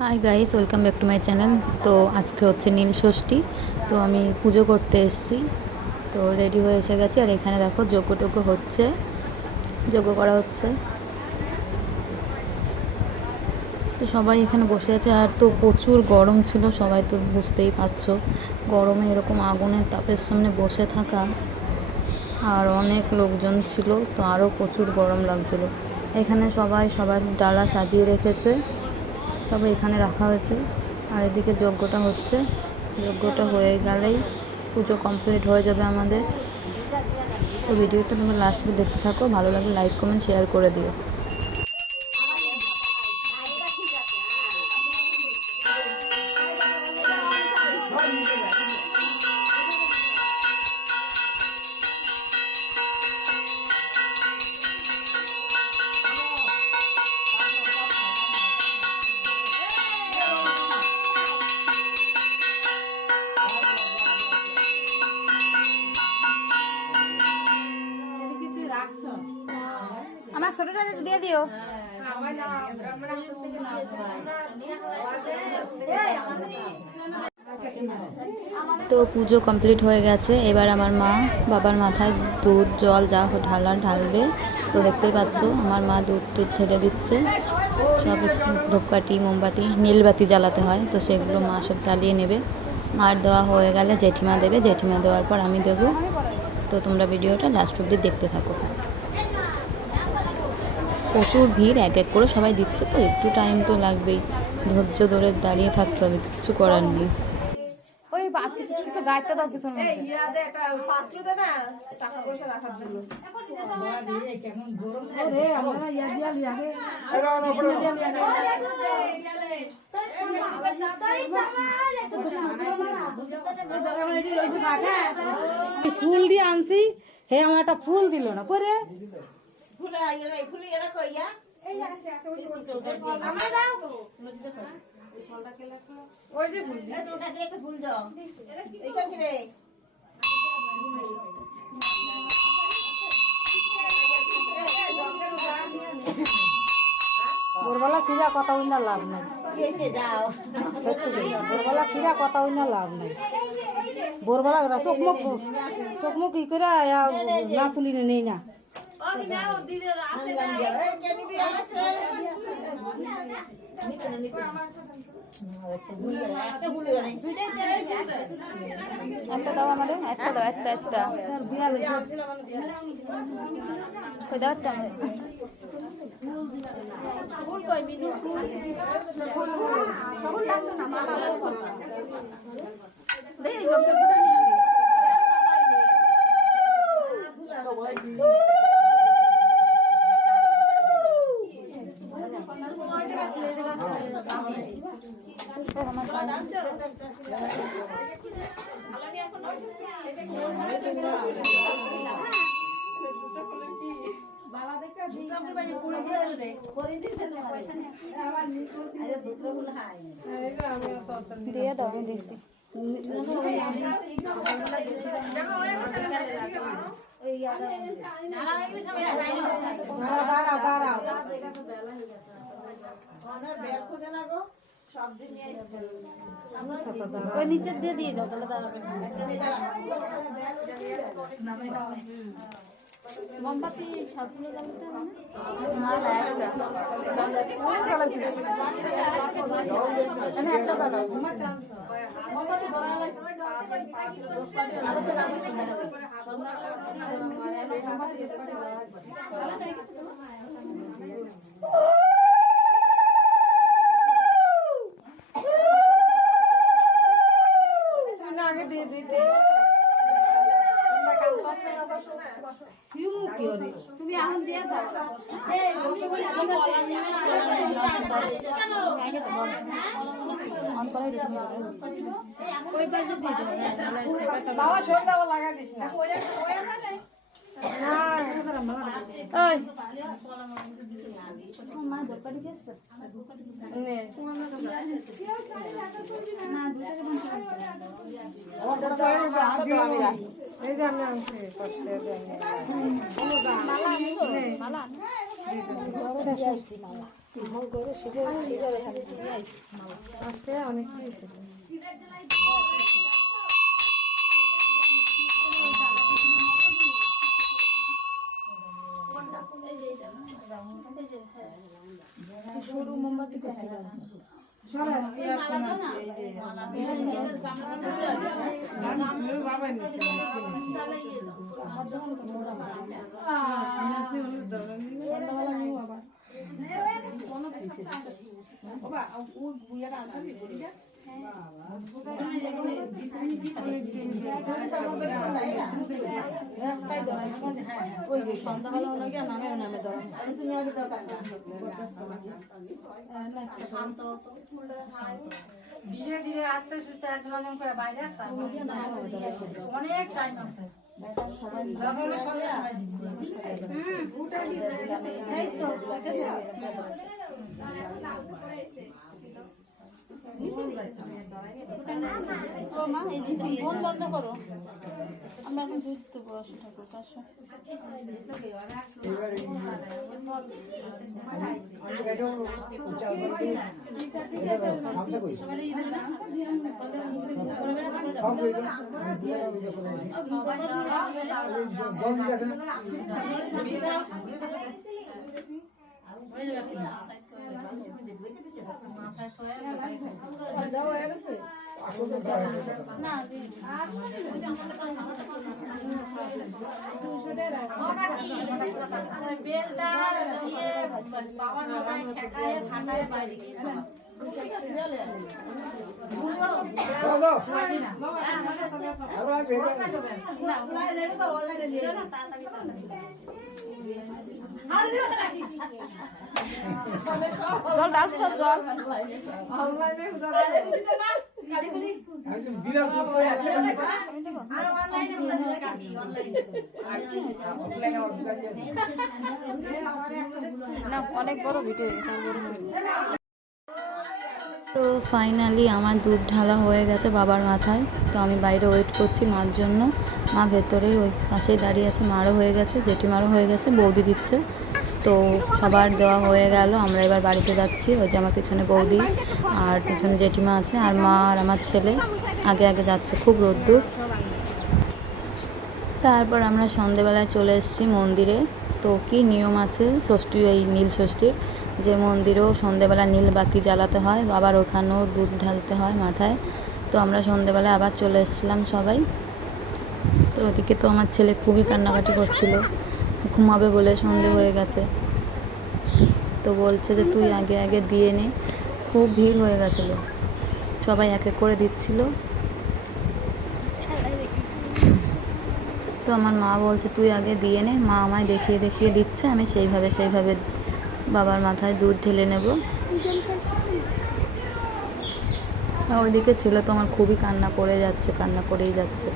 Hi guys, welcome back to my channel. তো আজকে হচ্ছে নীল ষষ্ঠী। তো আমি পুজো করতে এসেছি, তো রেডি হয়ে এসে গেছি। আর এখানে দেখো যজ্ঞ হচ্ছে, যজ্ঞ করা হচ্ছে। তো সবাই এখানে বসে আছে। আর তো প্রচুর গরম ছিল, সবাই তো বুঝতেই পারছো, গরমে এরকম আগুনের তাপের সামনে বসে থাকা। আর অনেক লোকজন ছিল, তো আরও প্রচুর গরম লাগছিল। এখানে সবাই সবার ডালা সাজিয়ে রেখেছে, তবে এখানে রাখা হয়েছে। আর এদিকে যজ্ঞটা হচ্ছে, যজ্ঞটা হয়ে গেলেই পুজো কমপ্লিট হয়ে যাবে আমাদের। তো ভিডিওটা তোমরা লাস্ট অবধি দেখতে থাকো, ভালো লাগলে লাইক কমেন্ট শেয়ার করে দিও। আমার ছোটটা দিয়ে দিও। তো পুজো কমপ্লিট হয়ে গেছে। এবার আমার মা বাবার মাথায় দুধ জল যা ঢালবে। তো দেখতেই পাচ্ছ আমার মা দুধ ঢেলে দিচ্ছে। সব ধূপকাঠি মোমবাতি নীলবাতি জ্বালাতে হয়, তো সেগুলো মা সব জ্বালিয়ে নেবে। মার দেওয়া হয়ে গেলে জেঠিমা দেবে, জেঠিমা দেওয়ার পর আমি দেবো। তো তোমরা ভিডিওটা লাস্ট অবধি দেখতে থাকো। প্রচুর ভিড়, এক এক করে সবাই দিচ্ছে, তো একটু টাইম তো লাগবেই। ধৈর্য ধরে দাঁড়িয়ে থাকতে হবে, কিচ্ছু করার নেই। ওই বাসি কিছু গাইতে দাও কিছু না একটা পাত্র দে না টাকা পয়সা রাখার জন্য কেমন গরম ওরে আমরা ইয়া দিয়া লিয়াগে ফুল দিয়ে আনছি, হে আমার একটা ফুল দিল না করে ফুলে ফুলে এরা কইয়া এই আছে আছে আমরা দাও ওই যে ফুল দিয়ে তোটা একটা ফুল দাও এইখান থেকে ভোরবেলা সিরা কথা হই না লাভ নাই। ভোরবেলা সিরা কথা হই না লাভ নাই। ভোরবেলা চোখ মুখ ই করে না তুলি নেই না। একটা দাও আমাদের, একটা দাও, একটা একটা দাও, একটা ফুল কই মিনু ফুল লাগতো না মালা দেই জমকে ফুটা নিয়ে দিয়ে দাও, আমি দিচ্ছি। ওই নিচের দিয়ে দিয়ে দাও, তাহলে দাঁড়াবে। মোমবাতি সবগুলো জ্বালাতে হবে না, একটা জ্বালাবো। মোমবাতি আগে দিয়ে দিতে তুমি এখন দিয়ে দাও। এই বসে বলে ঠিক আছে অন করাই দিছি ওই পাশে দিয়ে দাও। বাবা শোলটাও লাগা দিস না এই মা দোকানে গেছে নে না দুটো আমি রাখি এই যে আমি আনছি কষ্ট মালা মালা সরু মোমবাতি করতে যাচ্ছে সন্ধ্যাবেলা হলো গিয়ে নামে নামে ধীরে ধীরে আস্তে সুস্থে একজন একজন করে বাইরে অনেক টাইম আছে ফোন বন্ধ করো আমরা এখন দুধ দেবো আসো ঠাকুর আসো জল ডাকছ জল অনেক বড় ভিডিও। তো ফাইনালি আমার দুধ ঢালা হয়ে গেছে বাবার মাথায়। তো আমি বাইরে ওয়েট করছি মার জন্য। মা ভেতরে ওই পাশেই দাঁড়িয়ে আছে। মারও হয়ে গেছে, জেঠিমারও হয়ে গেছে, বৌদি দিচ্ছে। তো সবার দেওয়া হয়ে গেল। আমরা এবার বাড়িতে যাচ্ছি। ওই যে আমার পেছনে বৌদি আর পেছনে জেঠিমা আছে, আর মা আর আমার ছেলে আগে আগে যাচ্ছে। খুব রোদ্দুর। তারপর আমরা সন্ধেবেলায় চলে এসেছি মন্দিরে। তো কি নিয়ম আছে ষষ্ঠী, ওই নীল ষষ্ঠীর, যে মন্দিরেও সন্ধেবেলা নীল বাতি জ্বালাতে হয়, বাবার ওখানেও দুধ ঢালতে হয় মাথায়। তো আমরা সন্ধেবেলায় আবার চলে এসেছিলাম সবাই। তো ওদিকে তো আমার ছেলে খুবই কান্নাকাটি করছিল, ঘুমাবে বলে, সন্ধে হয়ে গেছে। তো বলছে যে তুই আগে আগে দিয়ে নে। খুব ভিড় হয়ে গেছিলো, সবাই এক এক করে দিচ্ছিল। তো আমার মা বলছে তুই আগে দিয়ে নে। মা আমায় দেখিয়ে দেখিয়ে দিচ্ছে, আমি সেইভাবে বাবার মাথায় দুধ ঢেলে নেব। ওইদিকে ছিল তো আমার খুবই কান্না করেই যাচ্ছে।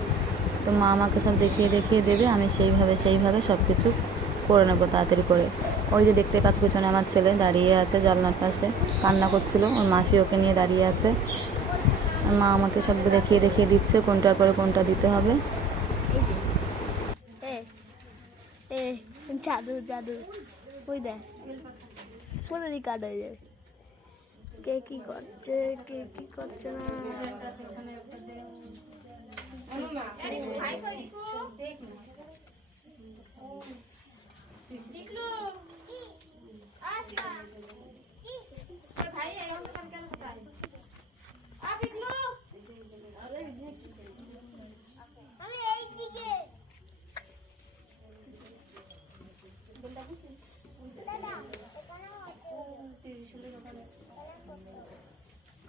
তো মা আমাকে সব দেখিয়ে দেখিয়ে দেবে, আমি সেইভাবে সব কিছু করে নেবো তাড়াতাড়ি করে। ওই যে দেখতে পাচ্ছ পেছনে আমার ছেলে দাঁড়িয়ে আছে জানলার পাশে, কান্না করছিল। ওর মাসি ওকে নিয়ে দাঁড়িয়ে আছে। আর মা আমাকে সব দেখিয়ে দেখিয়ে দিচ্ছে কোনটার পরে কোনটা দিতে হবে। জাদু জাদু ওই দেখ পুরো রিকার্ড হয়ে যাবে। কে কি করছে না।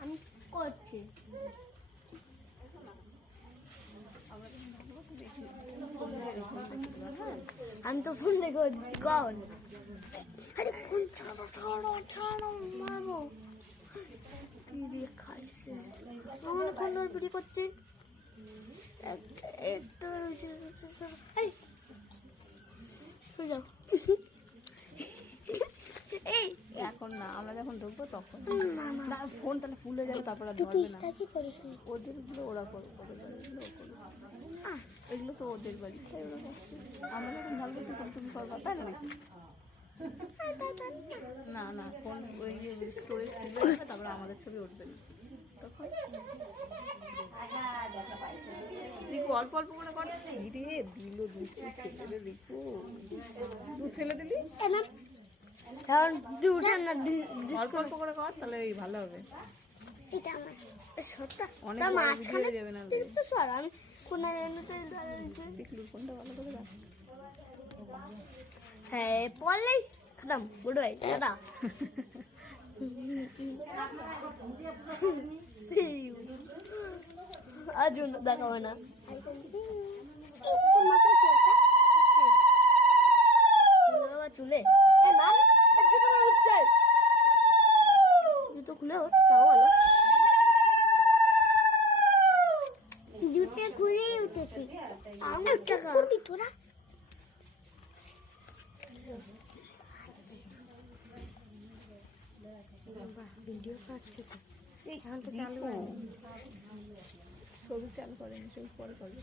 আমি করছি আমি তো ফোন দেখে কখন আরে ফোন ছাড়ো মারবো দিয়ে খাইছে আমার ফোন ধরে ভিডিও করছি এখন না, আমরা যখন ঢুকবো তখন না, ফোনটা ফুলে যাবে, তারপর আর ধরবে না। ওদের গুলো ওরা করবে, এগুলো তো ওদের বাড়ি। আমরা যখন ঢালবো তখন তুমি করবা, তাই না? না না ফোন ওই স্টোরেজ খুলবে না, তারপরে আমাদের ছবি উঠবে না তখন। দেখো অল্প অল্প করে কর। রে দিল দুটো ছেলে, দেখো দু ছেলে দিলি, কারণ দুটা না অল্প অল্প করে কর, তাহলে এই ভালো হবে। এটা আমার সরটা অনেক তা বড় মাঝখানে ভিডিও যাবে না। তুই তো সর, আমি কোন এন্ডতে দাঁড়াচ্ছি। টিকলুর ফোনটা ভালো করে রাখ। হ্যাঁ পড়লেই খতম, গুড বাই দাদা। আজ দেখাবো না। চুলে জুতো খুলে তাও ভালো। জুতে খুলেই উঠেছি আমার টাকা তোরা ভিডিও পাচ্ছে তো এখন তো চালু হয়নি। ছবি চালু করেনি, ছবি পরে করবে।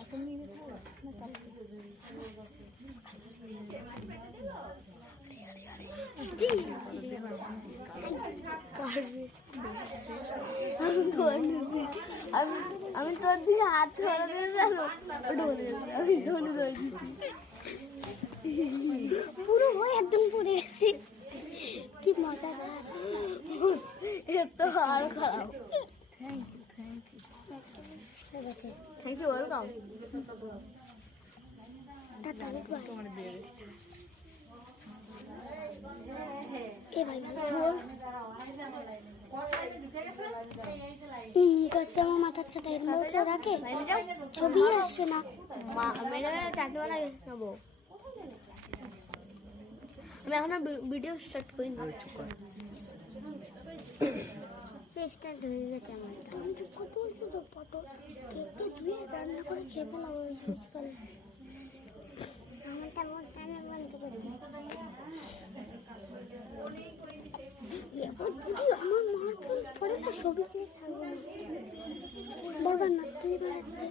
এখন নিয়ে আমি তোর দিকে হাত ধরে দিয়ে যাবো, আমি ধরে ধরেছি পুরো হয়ে একদম পড়ে গেছি। কি মজা, তো আরো খারাপ। Thank you, welcome. আমার মাথার সাথে এরকম করে রাখে, ছবি আসছে না। চাটনিওয়ালা নেবো আমি, এখন ভিডিও স্টার্ট করি না। স্টার্ট হয়ে গেছে আমার। কত পটল কেটে ধুয়ে রান্না করে খেয়ে ফেলাবো ওই শীতকালে। আমারটা আমার কানে বন্ধ করছি। আমার মার ফোন পরে না, ছবি কিনে থাকবো না। বলবার না তুই বেড়াচ্ছে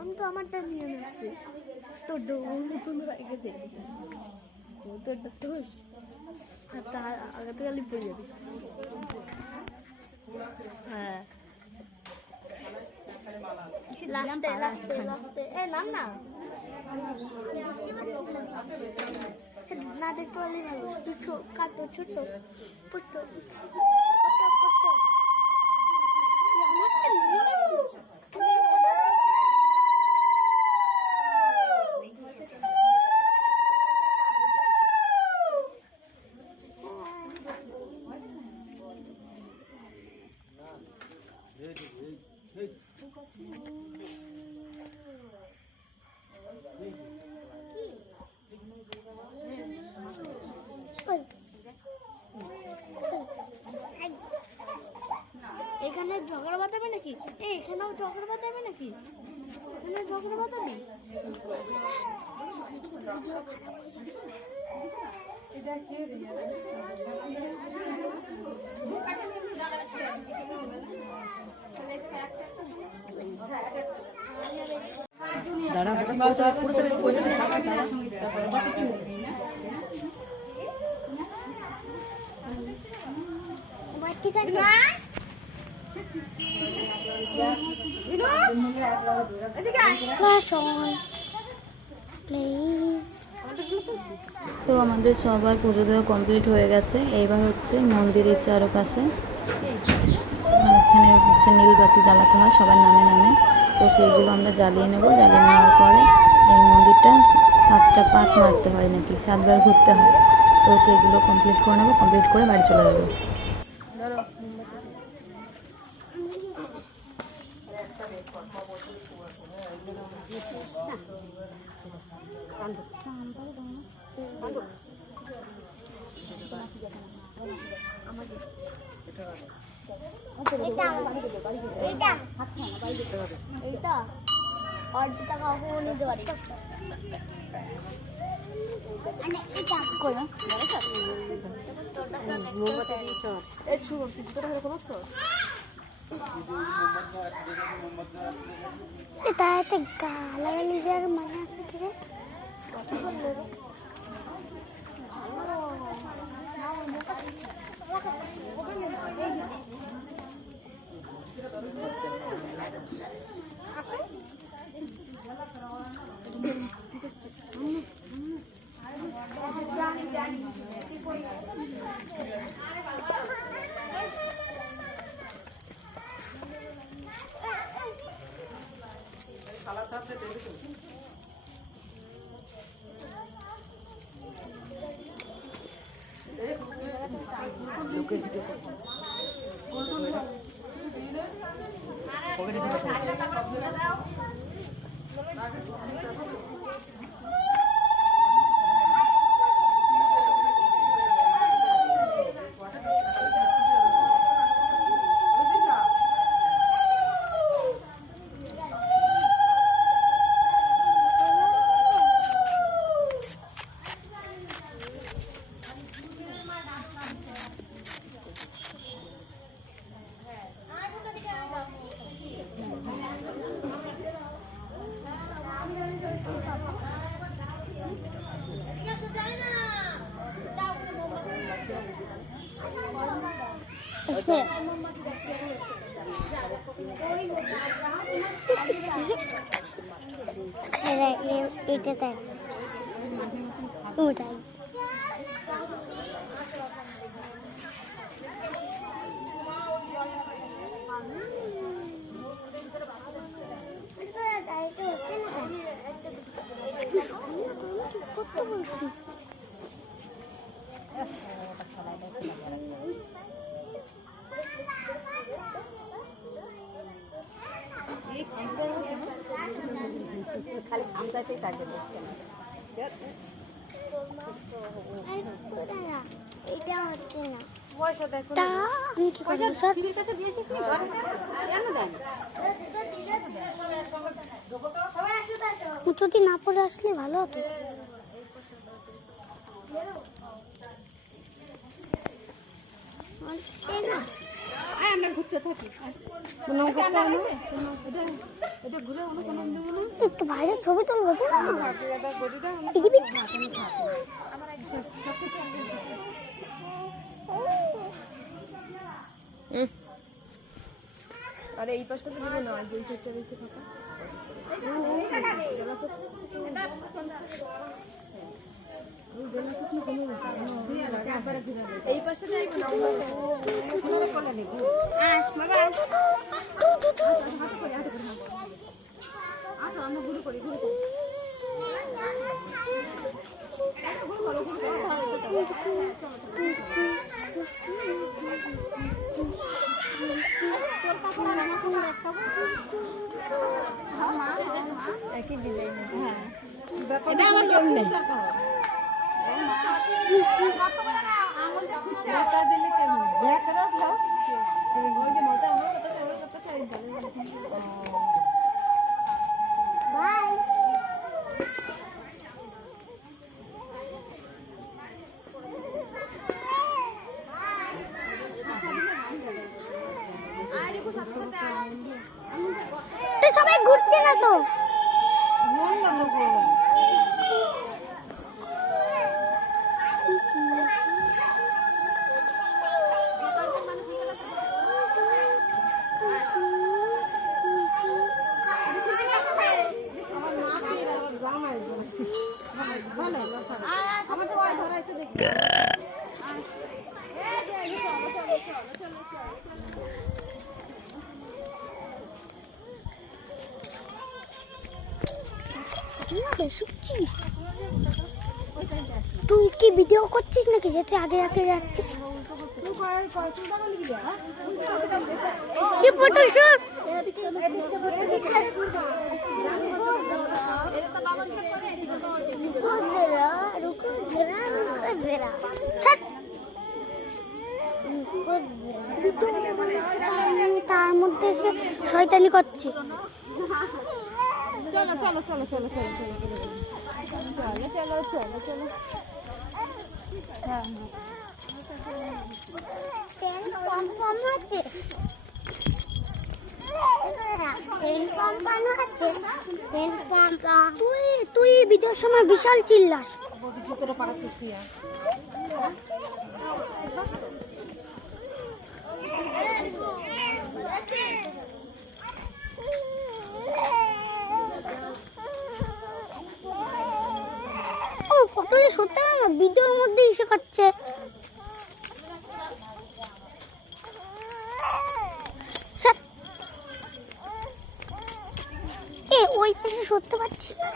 আমি তো আমারটা নিয়ে নিচ্ছি। তোর নতুন রেখে দে, তোরটা তোর হাতটা আগে থেকে লিপ পড়ে যাবে। হ্যাঁ লাস্টে লাস্টে লাস্টে এ না না না দেখতে পারলে ভালো। তুই কাটো ছোট পুট্টো এখানে ঝগড়া বাঁধাবে নাকি? এখানেও ঝগড়া বাঁধাবে নাকি? এখানে ঝগড়া বাঁধাবি? ঠিক আছে তো আমাদের সবার পুজো দেওয়া কমপ্লিট হয়ে গেছে। এইবার হচ্ছে মন্দিরের চারপাশে এখানে হচ্ছে নীলবাতি জ্বালাতে হয় সবার নামে নামে। তো সেইগুলো আমরা জ্বালিয়ে নেব। জ্বালিয়ে নেওয়ার পরে এই মন্দিরটা 7টা পাক মারতে হয় নাকি, 7বার ঘুরতে হয়। তো সেইগুলো কমপ্লিট করে নেবো, কমপ্লিট করে বাড়ি চলে যাবো। এইটা অর্ধেক টাকা নিতে পারি। এটা এই ছুর তোরা এরকম আসছো এটা একটা গালা নিজের মানে আছে কি রে এটা দেখ ওটাই করতে বলছি খালি খামটাতেই থাকে এটা হচ্ছে না পয়সা দেখো তা আমি কি করব সব সিঁড়ির কাছে দিয়েছিস নি ঘরে কেন দেন যদি না পড়ে আসলে ভালো হতো আমরা ঘুরতে থাকি এটা ঘুরে অন্য কোনো দেবো না একটু বাইরে ছবি তুলবো তো আরে এই পাশটা তো নেবে না যেই সেটটা বেশি ফাঁকা এই পাশটা দেখো না কোলে নেব বাবা আমরা ঘুরে করি ঘুরে করি একই ডিজাইন হ্যাঁ এটা আমার লোক নেই টাকা দিলে কেমন ব্যাক রাখলো ওই যে মজা আমার কথা ওই কথা চাই বাই তো সবাই ঘুরছে না তো আমার তো ওই ধরাইছে দেখি তুই কি ভিডিও করছিস নাকি যেতে আগে আগে যাচ্ছিস কি ফটো শুট তার মধ্যে সে শয়তানি করছে চলো চলো চলো চলো চলো চলো চলো চলো চলো চলো হ্যাঁ ট্রেন কম হচ্ছে, ট্রেন কম হচ্ছে, ট্রেন কম। তুই ভিডিওর সময় বিশাল চিল্লাস। কিছু করে পাঠাচ্ছিস তুই আর ও কত যে সত্যি না ভিডিওর মধ্যে এসে করছে। ওই পাশে সরতে পারছিস না।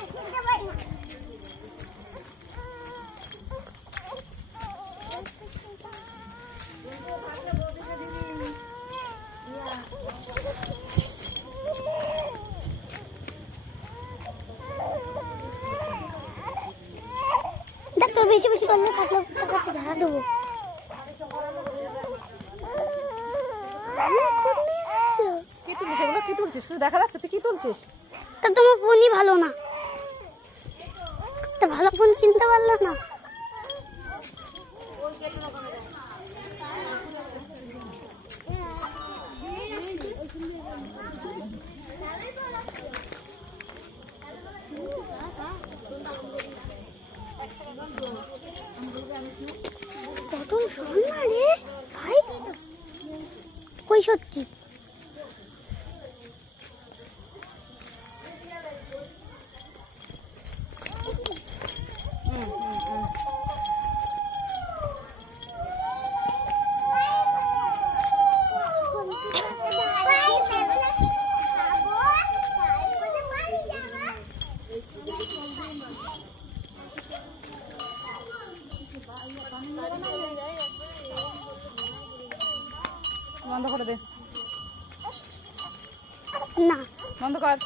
দেখ তোর বেশি বেশি করলে থাকলে তোর কাছে ধরা দেবো। কি তুলছিস এগুলো? কি তুলছিস তুই? দেখা যাচ্ছে তুই কি তুলছিস? তা তোমার ফোনই ভালো না, একটা ভালো ফোন কিনতে পারলে না। কত সোনা রে ভাই, কই সত্যি বন্ধ করে দে, না। বন্ধ কর।